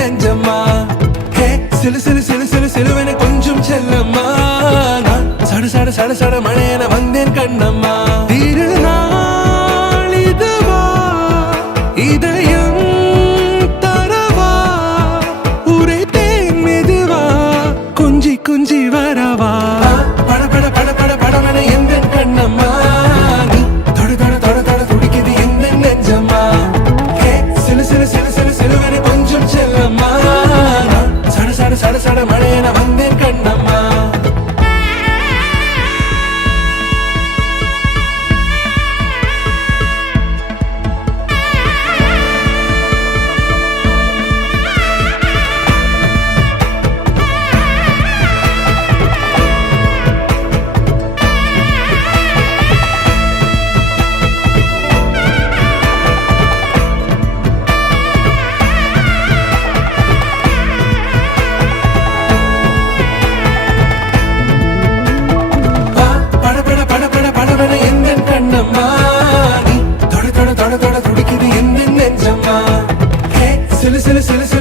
நெஞ்சம்மா ஹே சிலு சிலு சிலு சிலு சிலுவென கொஞ்சம் செல்லம்மா நான் சட சட சட சட மழையென வந்தேன் கண்ணம்மா திருநாள் இதுவா இதயம் தரவா உரைத்தேன் மெதுவா கொஞ்சி கொஞ்சி வரவா பட பட பட பட படவென எந்த கண்ணம்மா நீ தொட தொட தொட தொட துடிக்குது எந்த நெஞ்சம்மா ஹே சிலு சிலு சிலு சிலு சிலுவென கொஞ்சம் செல்லம்மா நான் சட சட சட சட மழையென வந்தேன் கண்ணம்மா கண்ணம்மா நீ தொட தொட தொட தொட துடிக்குது எந்த நெஞ்சம்மா ஹே சிலு சிலு சிலு சிலு